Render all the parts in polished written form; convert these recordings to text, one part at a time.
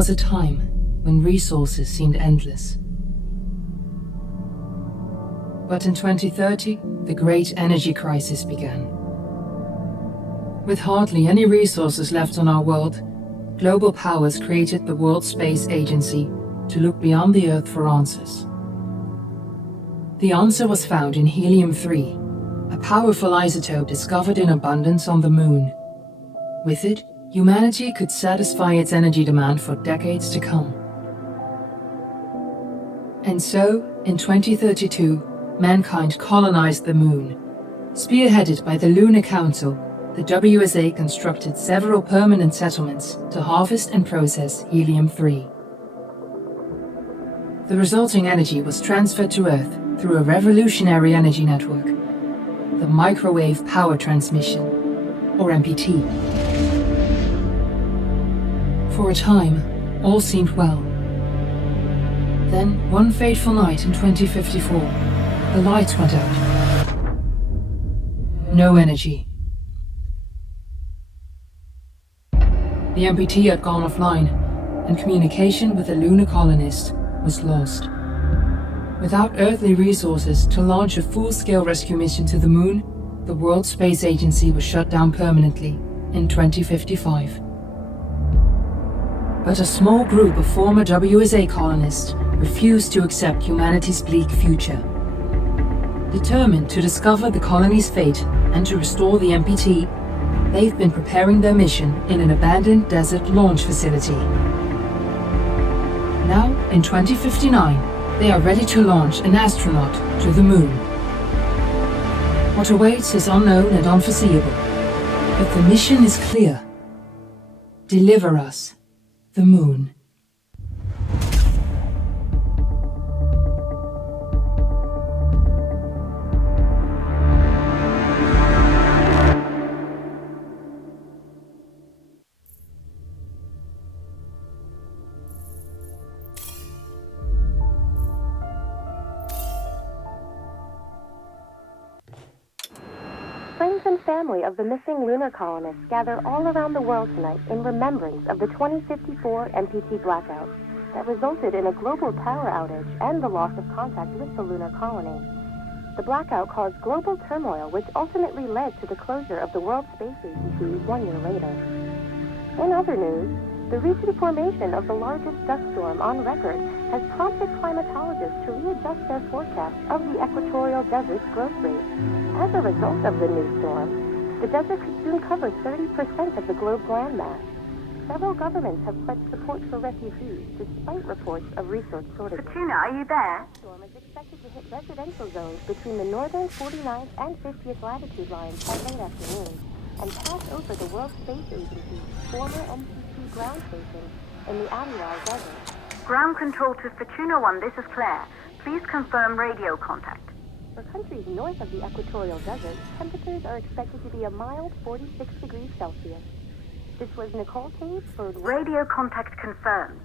was a time when resources seemed endless. But in 2030, the great energy crisis began. With hardly any resources left on our world, global powers created the World Space Agency to look beyond the Earth for answers. The answer was found in helium-3, a powerful isotope discovered in abundance on the Moon. With it, humanity could satisfy its energy demand for decades to come. And so, in 2032, mankind colonized the Moon. Spearheaded by the Lunar Council, the WSA constructed several permanent settlements to harvest and process helium-3. The resulting energy was transferred to Earth through a revolutionary energy network, the Microwave Power Transmission, or MPT. For a time, all seemed well. Then, one fateful night in 2054, the lights went out. No energy. The MPT had gone offline, and communication with the lunar colonist was lost. Without earthly resources to launch a full-scale rescue mission to the Moon, the World Space Agency was shut down permanently in 2055. But a small group of former WSA colonists refused to accept humanity's bleak future. Determined to discover the colony's fate and to restore the MPT, they've been preparing their mission in an abandoned desert launch facility. Now, in 2059, they are ready to launch an astronaut to the Moon. What awaits is unknown and unforeseeable, but the mission is clear. Deliver us the Moon. Friends and family of the missing lunar colonists gather all around the world tonight in remembrance of the 2054 MPT blackout that resulted in a global power outage and the loss of contact with the lunar colony. The blackout caused global turmoil, which ultimately led to the closure of the World Space Agency 1 year later. In other news, the recent formation of the largest dust storm on record has prompted climatologists to readjust their forecast of the equatorial desert's growth rate. As a result of the new storm, the desert could soon cover 30% of the globe's landmass. Several governments have pledged support for refugees, despite reports of resource shortages. Fortuna, are you there? The storm is expected to hit residential zones between the northern 49th and 50th latitude lines by late afternoon, and pass over the World Space Agency's former MPT ground station in the Alliar Desert. Ground control to Fortuna 1, this is Claire. Please confirm radio contact. For countries north of the equatorial desert, temperatures are expected to be a mild 46 degrees Celsius. This was Nicole Tate for Radio contact confirmed.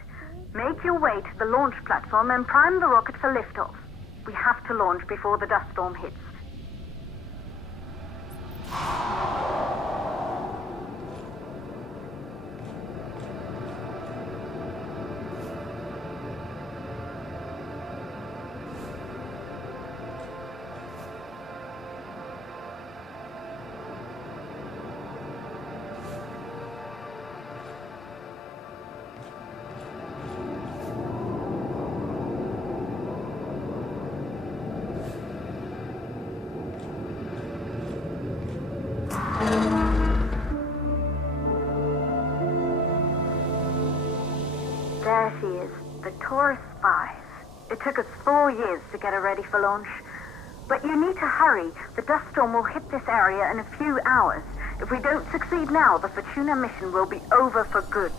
Make your way to the launch platform and prime the rocket for liftoff. We have to launch before the dust storm hits. There she is, the Taurus 5. It took us 4 years to get her ready for launch. But you need to hurry. The dust storm will hit this area in a few hours. If we don't succeed now, the Fortuna mission will be over for good.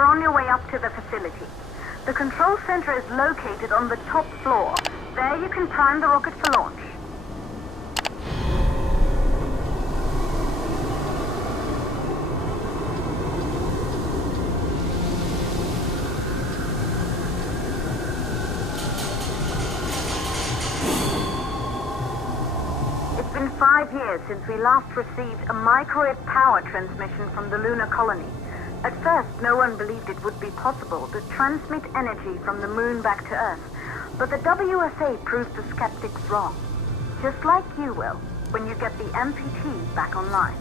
you're on your way up to the facility. The control center is located on the top floor. There you can prime the rocket for launch. It's been 5 years since we last received a microwave power transmission from the lunar colony. At first, no one believed it would be possible to transmit energy from the moon back to Earth. But the WSA proved the skeptics wrong. Just like you will, when you get the MPT back online.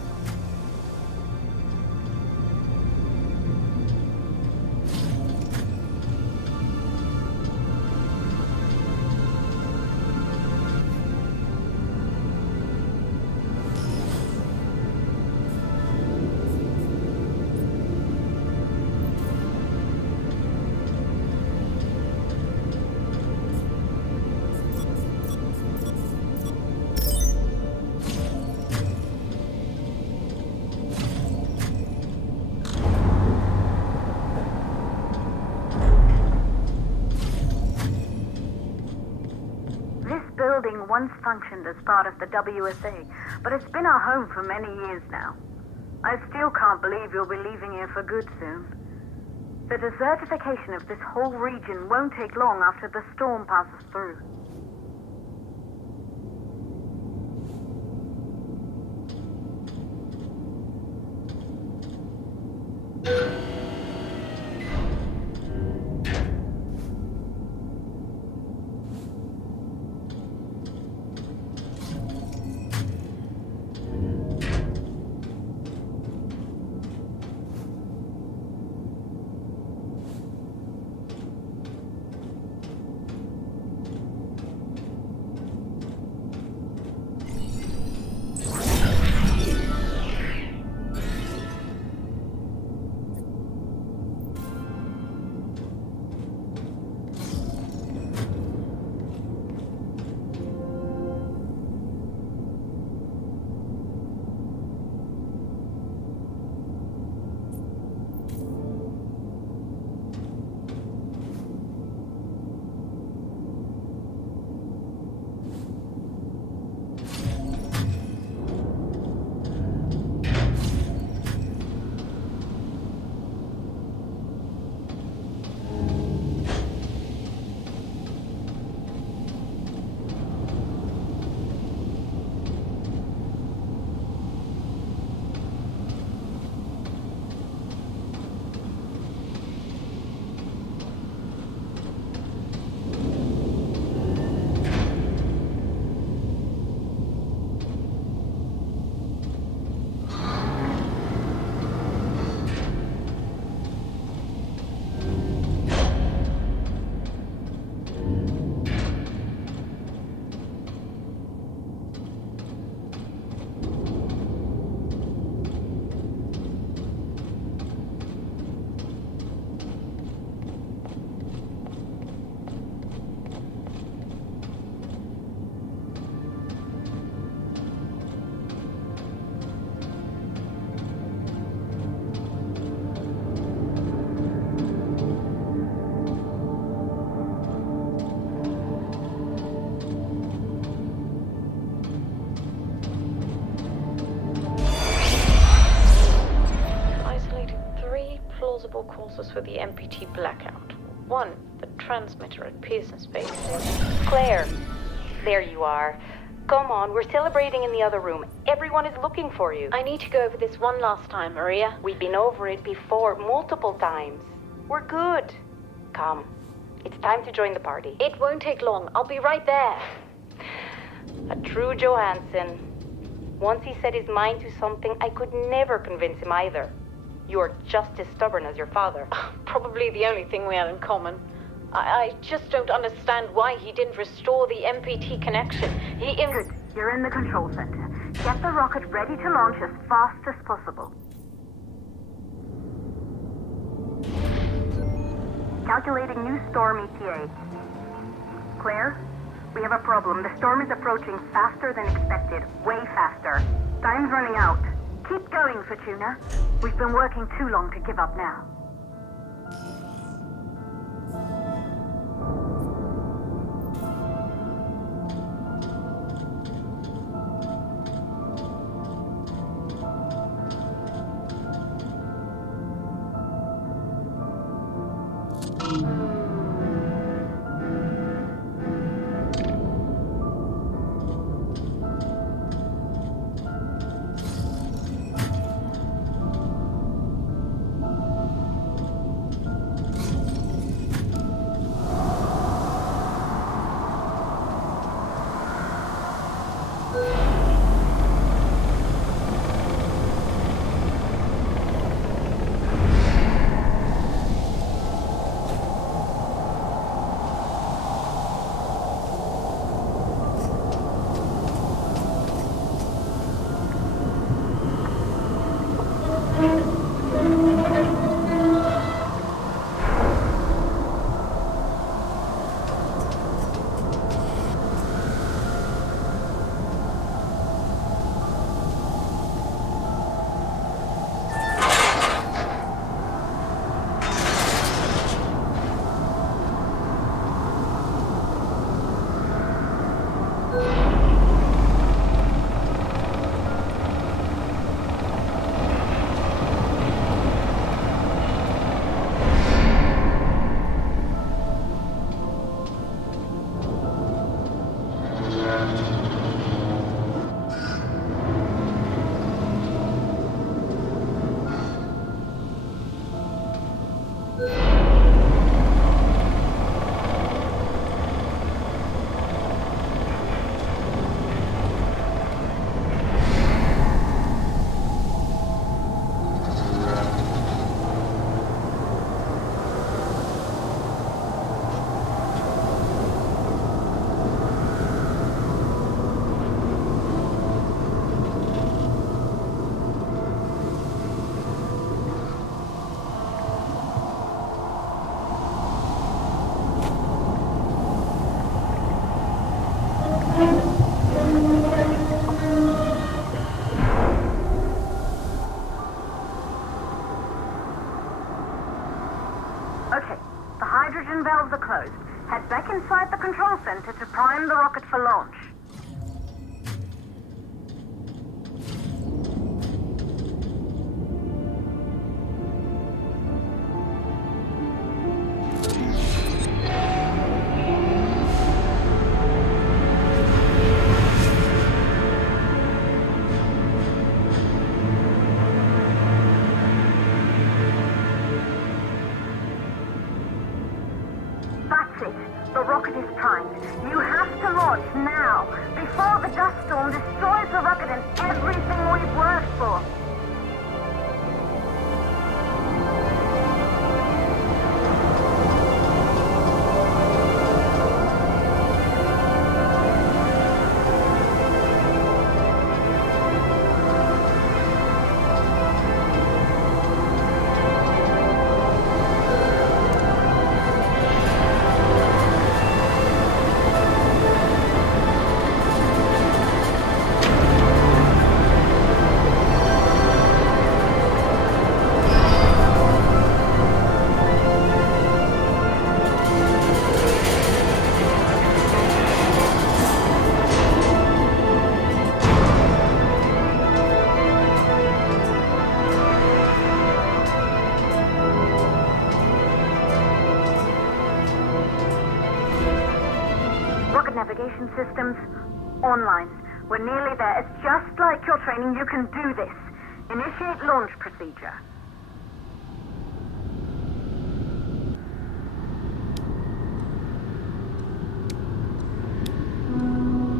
Once functioned as part of the WSA, but it's been our home for many years now. I still can't believe you'll be leaving here for good soon. The desertification of this whole region won't take long after the storm passes through. Causes for the MPT blackout. 1, the transmitter at Pearson Space. Claire, there you are. Come on, we're celebrating in the other room. Everyone is looking for you. I need to go over this one last time, Maria. We've been over it before, multiple times. We're good. Come, it's time to join the party. It won't take long. I'll be right there. A true Johansson. Once he set his mind to something, I could never convince him either. You're just as stubborn as your father. Probably the only thing we had in common. I just don't understand why he didn't restore the MPT connection. Good. You're in the control center. Get the rocket ready to launch as fast as possible. Calculating new storm ETA. Claire, we have a problem. The storm is approaching faster than expected. Way faster. Time's running out. Keep going, Fortuna. We've been working too long to give up now. valves are closed. Head back inside the control center to prime the rocket for launch. The rocket is primed. You have to launch now, before the dust storm destroys the rocket and everything we've worked for. Navigation systems online. We're nearly there. It's just like your training. You can do this. Initiate launch procedure.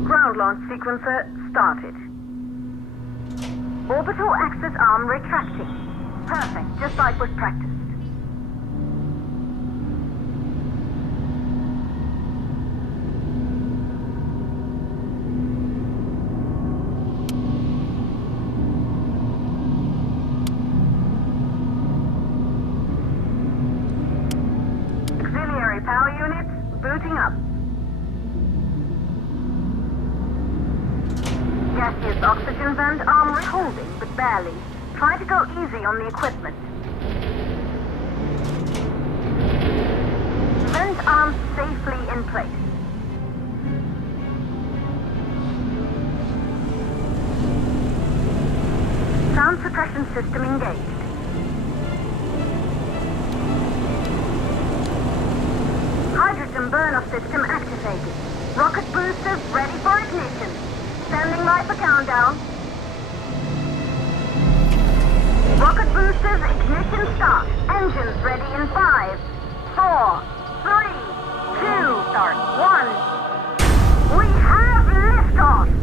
Ground launch sequencer started. Orbital axis arm retracting. Perfect, just like was practiced. Power units booting up. Gaseous oxygen vent arm holding, but barely. Try to go easy on the equipment. System burn-off system activated. Rocket boosters ready for ignition. Standing by for countdown. Rocket boosters ignition start. Engines ready in 5, 4, 3, 2, start, 1. We have liftoff!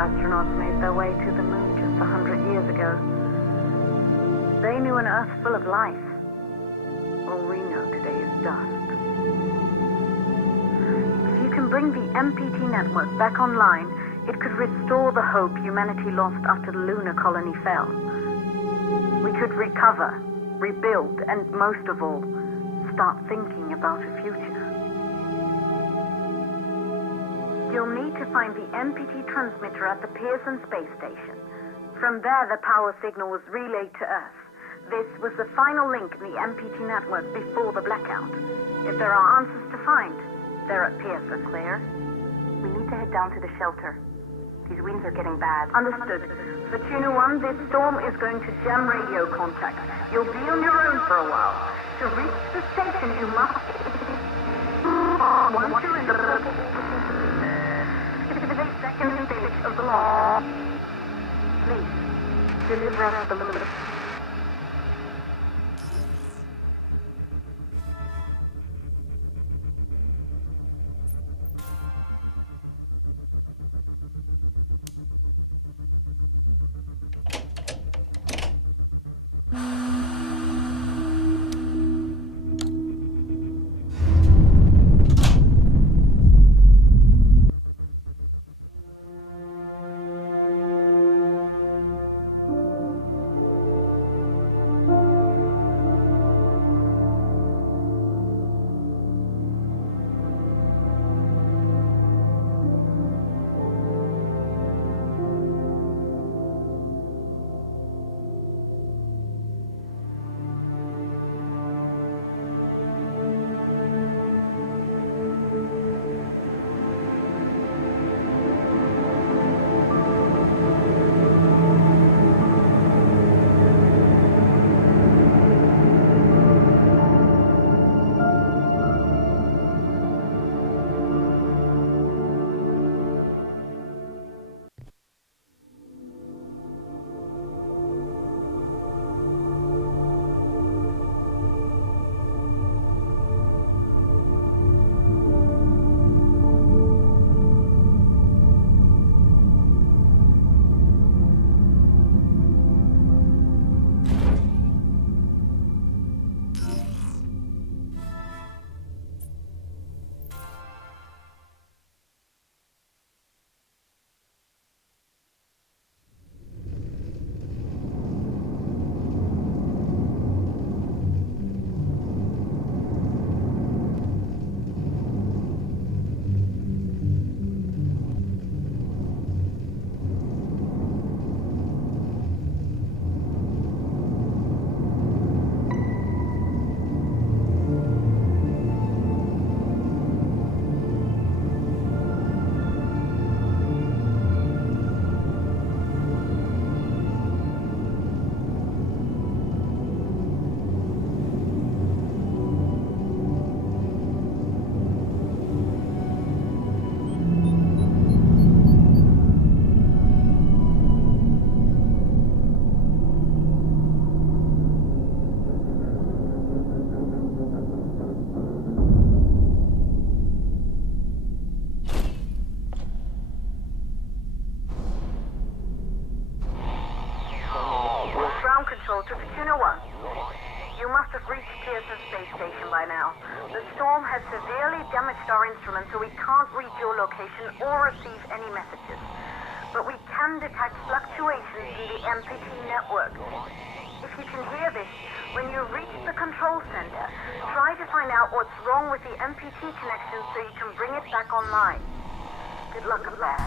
Astronauts made their way to the moon just 100 years ago. They knew an Earth full of life. All we know today is dust. If you can bring the MPT network back online, it could restore the hope humanity lost after the lunar colony fell. We could recover, rebuild, and most of all, start thinking about a future. You'll need to find the MPT transmitter at the Pearson space station. From there, the power signal was relayed to Earth. This was the final link in the MPT network before the blackout. If there are answers to find, they're at Pearson. Clear? We need to head down to the shelter. These winds are getting bad. Understood. For Tuna 1, this storm is going to jam radio contact. You'll be on your own for a while. To reach the station, you must... Once you're in the... 58 stage of the launch. Please, deliver us the limit. has severely damaged our instruments, so we can't reach your location or receive any messages. But we can detect fluctuations in the MPT network. If you can hear this, when you reach the control center, try to find out what's wrong with the MPT connection so you can bring it back online. Good luck up there.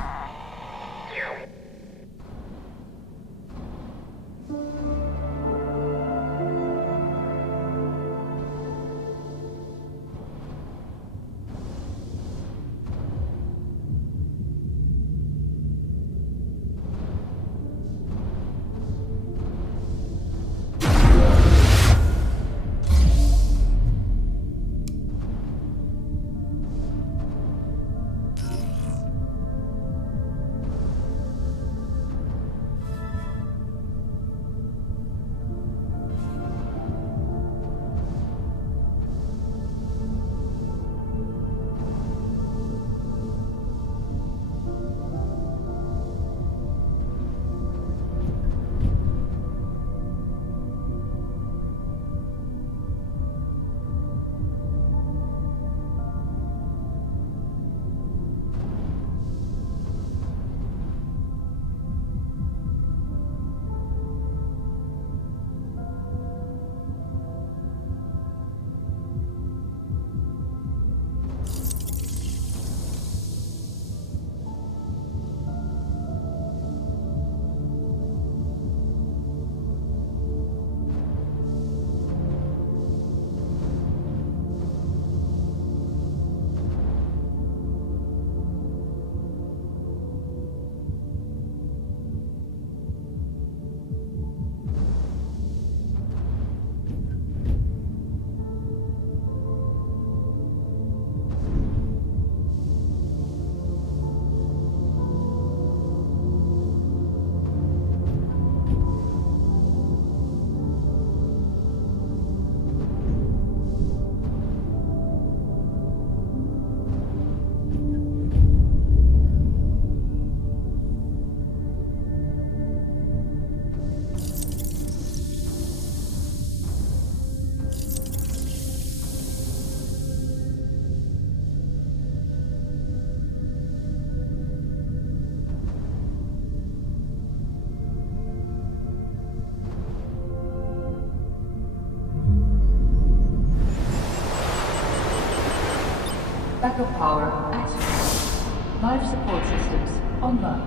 Backup power active. Life support systems online.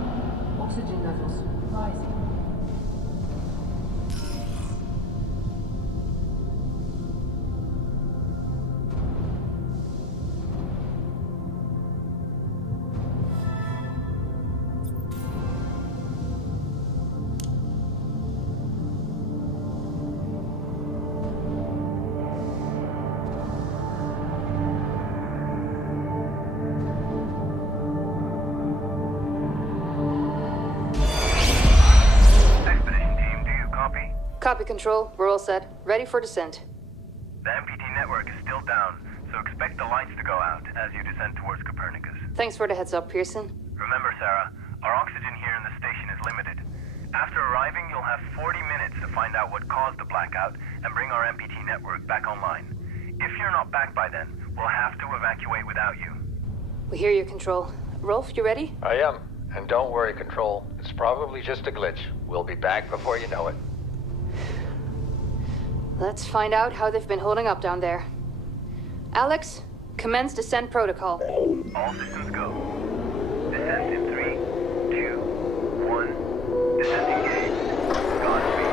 Oxygen levels rising. Copy, Control. We're all set. Ready for descent. The MPT network is still down, so expect the lights to go out as you descend towards Copernicus. Thanks for the heads up, Pearson. Remember, Sarah, our oxygen here in the station is limited. After arriving, you'll have 40 minutes to find out what caused the blackout and bring our MPT network back online. If you're not back by then, we'll have to evacuate without you. We hear you, Control. Rolf, you ready? I am. And don't worry, Control. It's probably just a glitch. We'll be back before you know it. Let's find out how they've been holding up down there. Alex, commence descent protocol. All systems go. Descent in 3, 2, 1. Descent engaged. Godspeed.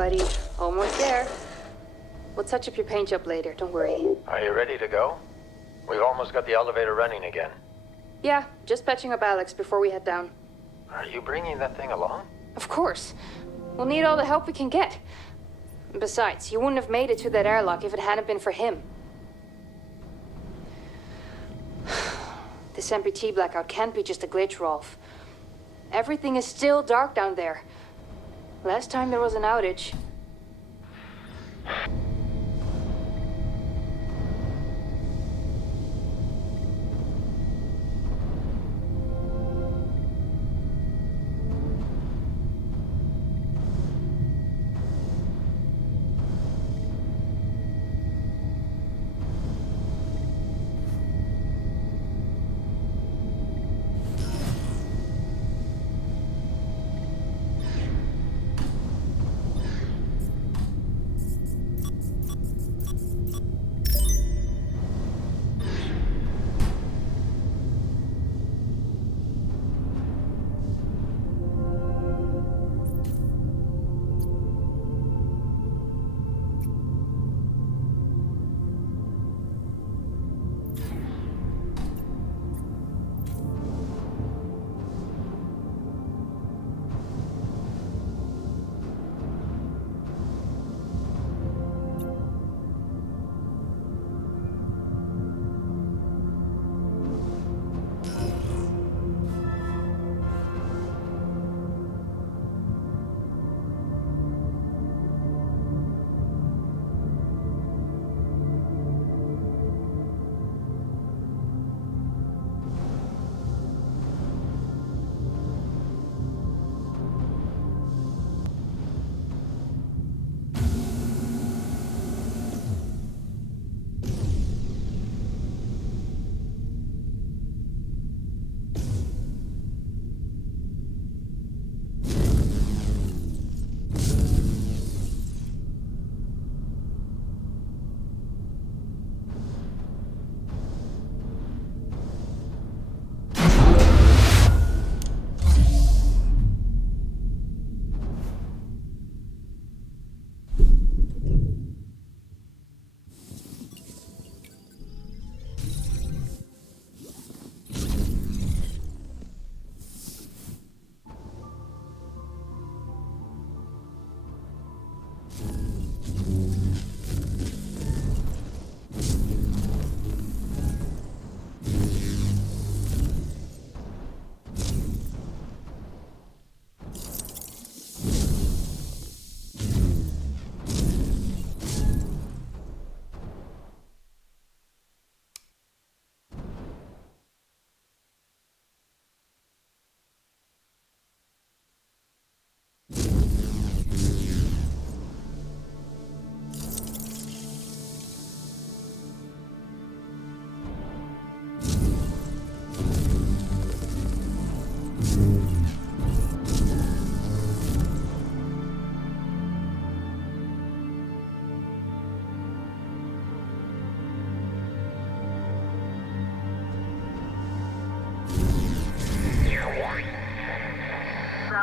buddy. Almost there. We'll touch up your paint job later, don't worry. Are you ready to go? We've almost got the elevator running again. Yeah, just patching up Alex before we head down. Are you bringing that thing along? Of course. We'll need all the help we can get. Besides, you wouldn't have made it to that airlock if it hadn't been for him. This MPT blackout can't be just a glitch, Rolf. Everything is still dark down there. Last time there was an outage.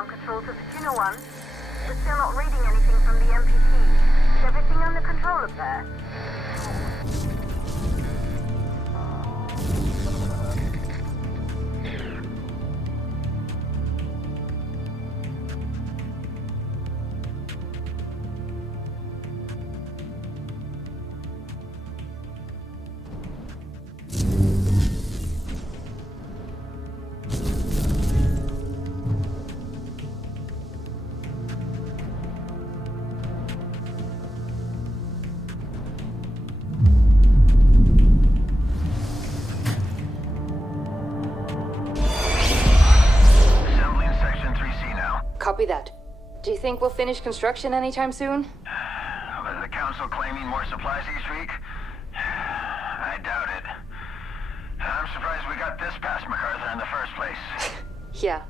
Control to Virginia 1. We're still not reading anything from the MPT. Is everything under control up there? Copy that. Do you think we'll finish construction anytime soon? Was the council claiming more supplies each week? I doubt it. I'm surprised we got this past MacArthur in the first place. Yeah.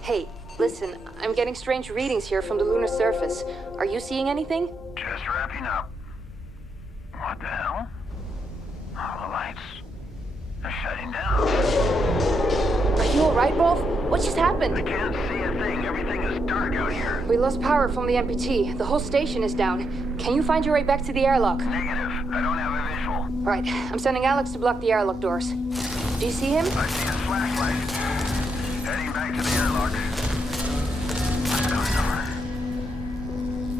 Hey, listen, I'm getting strange readings here from the lunar surface. Are you seeing anything? Just wrapping up. What the hell? All the lights are shutting down. Are you You alright, Rolf? What just happened? I can't see a thing. Everything is dark out here. We lost power from the MPT. The whole station is down. Can you find your way back to the airlock? Negative. I don't have a visual. Right. I'm sending Alex to block the airlock doors. Do you see him? I see his flashlight. Heading back to the airlock. Let's go, Summer.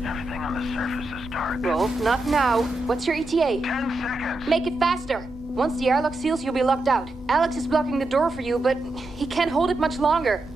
Everything on the surface is dark. Rolf, not now. What's your ETA? 10 seconds. Make it faster. Once the airlock seals, you'll be locked out. Alex is blocking the door for you, but he can't hold it much longer.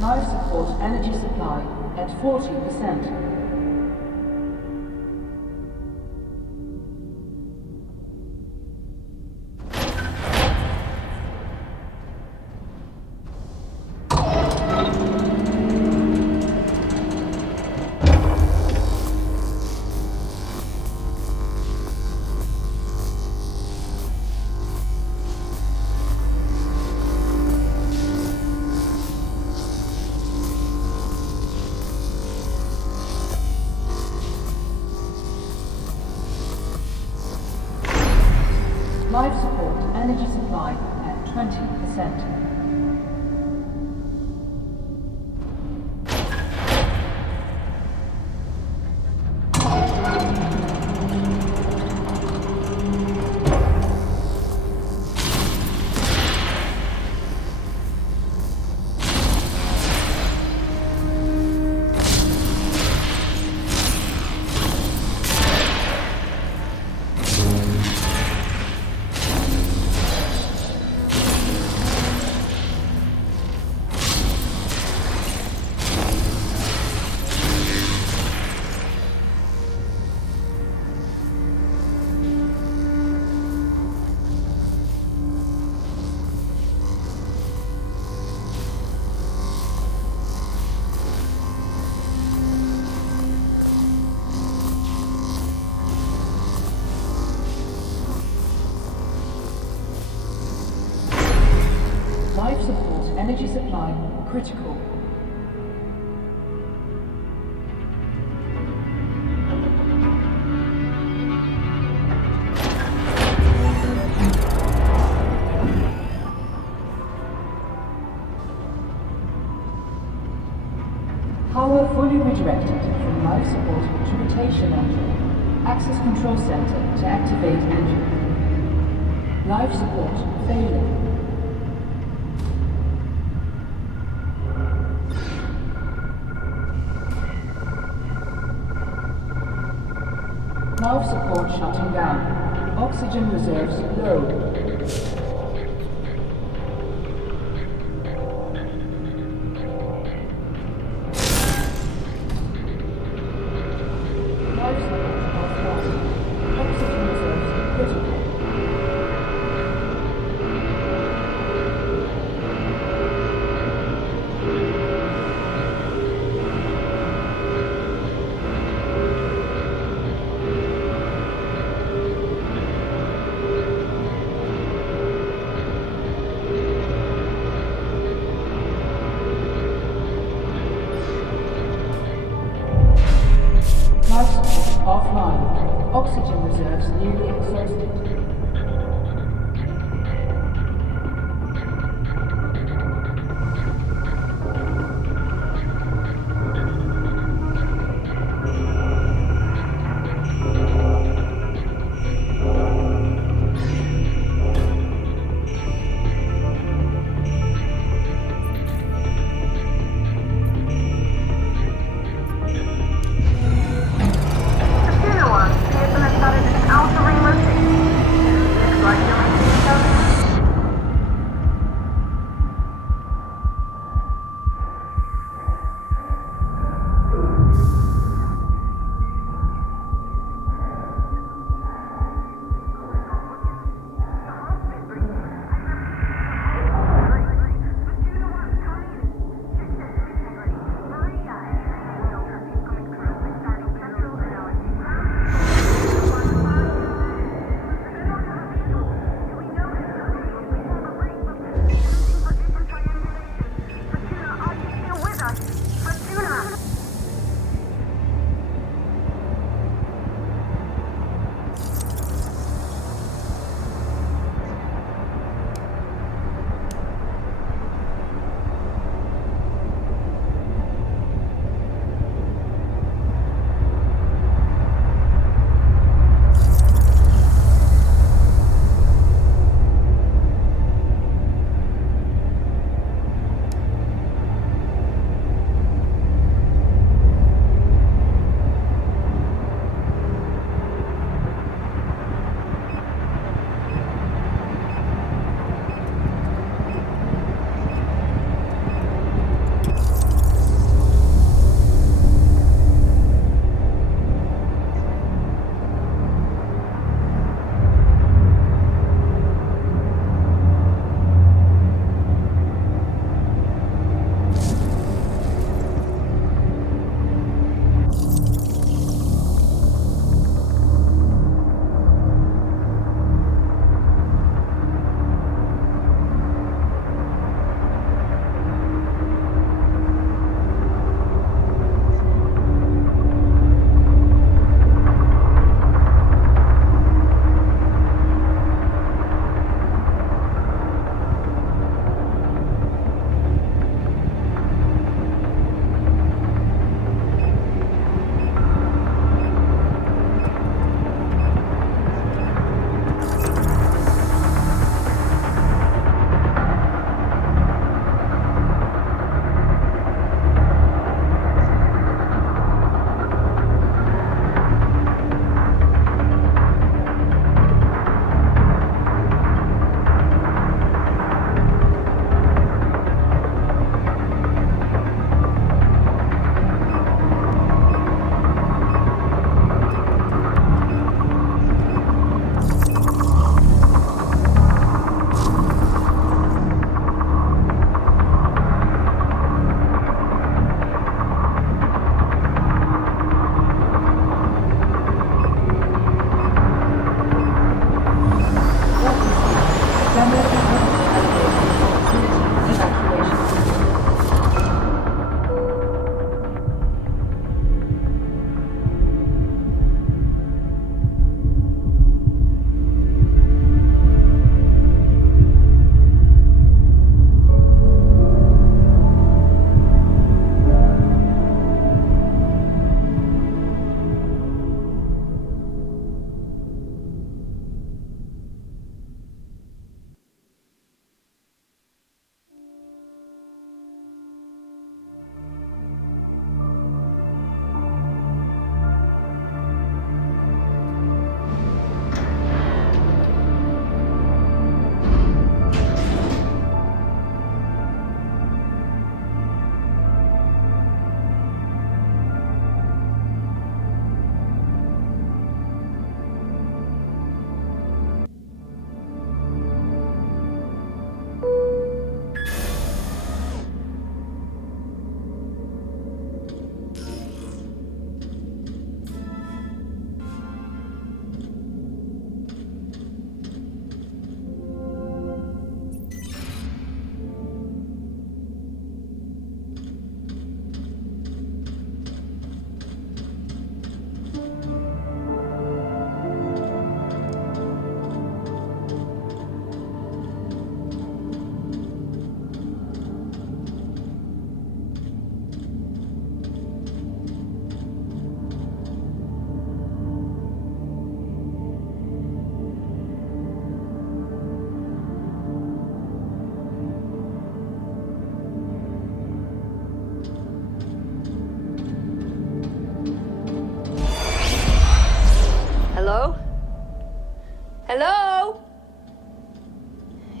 Life support energy supply at 40%. Life support energy supply at 20%. Life support energy supply critical. Power fully redirected from life support to rotation engine. Access control center to activate engine. Life support failing. Life support shutting down. Oxygen reserves low. Life support offline. Oxygen reserves nearly exhausted. Pearson has started an outer ring rotation.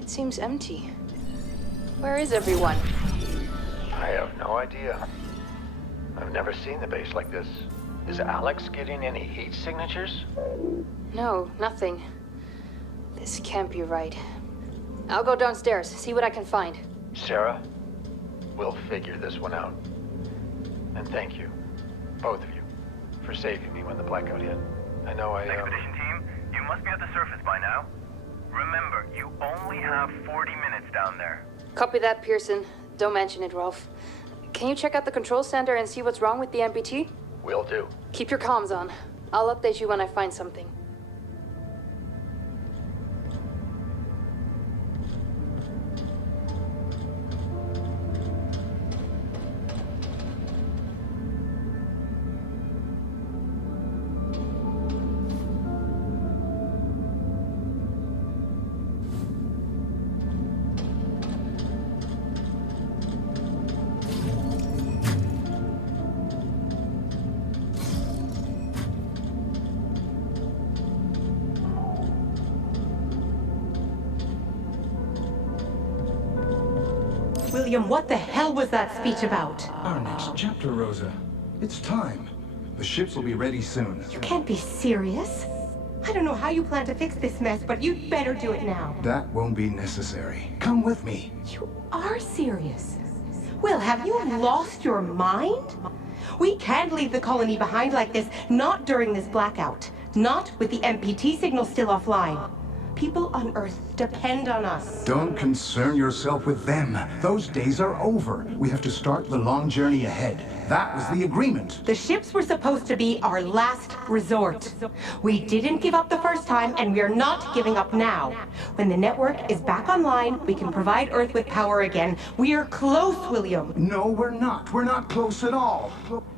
It seems empty. Where is everyone? I have no idea. I've never seen the base like this. Is Alex getting any heat signatures? No, nothing. This can't be right. I'll go downstairs, see what I can find. Sarah, we'll figure this one out. And thank you, both of you, for saving me when the blackout hit. I know Expedition team, you must be at the surface by now. Remember, you only have 40 minutes down there. Copy that, Pearson. Don't mention it, Rolf. Can you check out the control center and see what's wrong with the MPT? Will do. Keep your comms on. I'll update you when I find something. William, what the hell was that speech about? Our next chapter, Rosa. It's time. The ships will be ready soon. You can't be serious. I don't know how you plan to fix this mess, but you'd better do it now. That won't be necessary. Come with me. You are serious. Will, have you lost your mind? We can't leave the colony behind like this, not during this blackout. Not with the MPT signal still offline. People on Earth depend on us. Don't concern yourself with them. Those days are over. We have to start the long journey ahead. That was the agreement. The ships were supposed to be our last resort. We didn't give up the first time, and we're not giving up now. When the network is back online, we can provide Earth with power again. We're close, William. No, we're not. We're not close at all.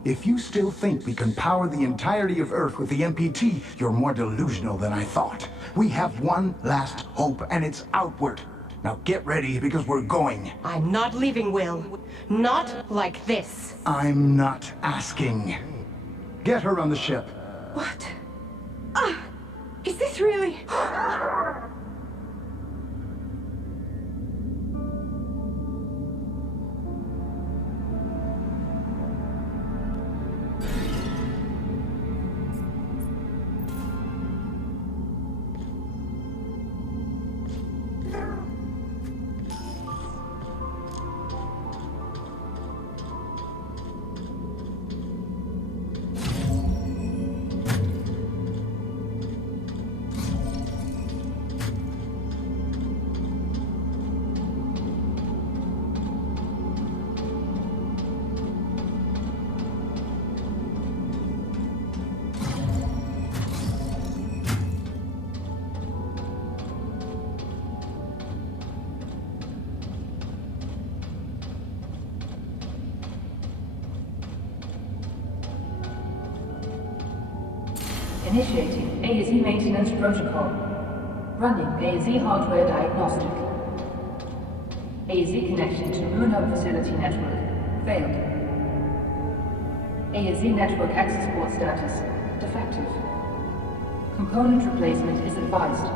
If you still think we can power the entirety of Earth with the MPT, you're more delusional than I thought. We have one last hope, and it's outward. Now get ready, because we're going. I'm not leaving, Will. Not like this. I'm not asking. Get her on the ship. What? Is this really? Initiating AZ maintenance protocol. Running AZ hardware diagnostic. AZ connection to Moon Hub facility network. Failed. AZ network access port status. Defective. Component replacement is advised.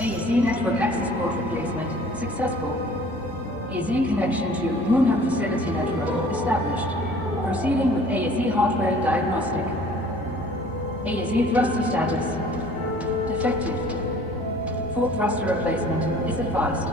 AZ network access port replacement successful. AZ connection to Moon Hub facility network established. Proceeding with AZ hardware diagnostic. AZ thruster status defective. Full thruster replacement is advised.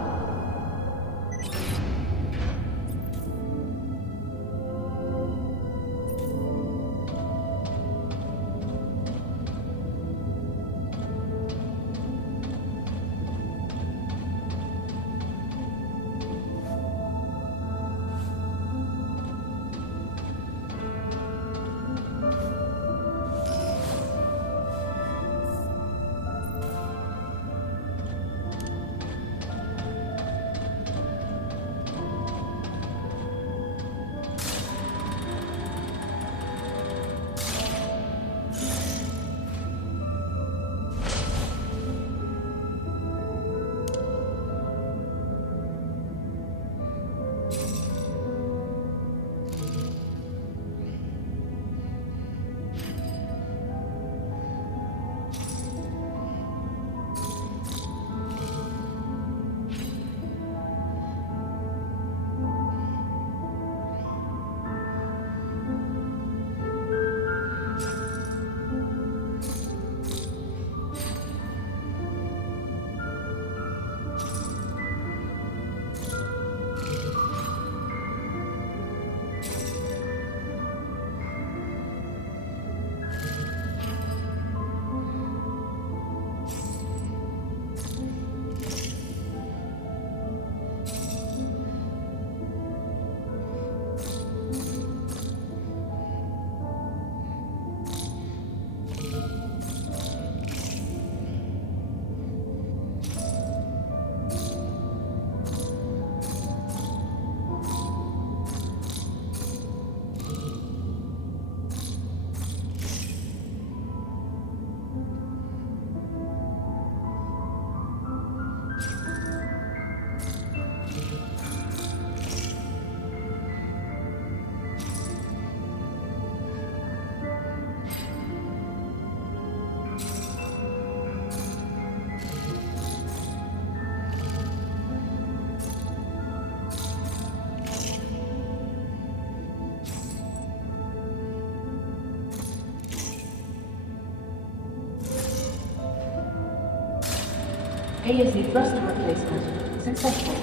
AZ thruster replacement successful.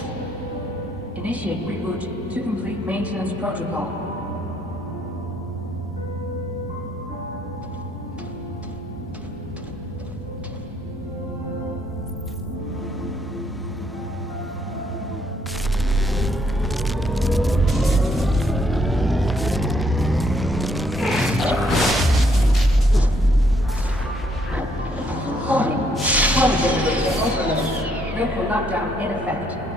Initiate reboot to complete maintenance protocol. Local lockdown in effect.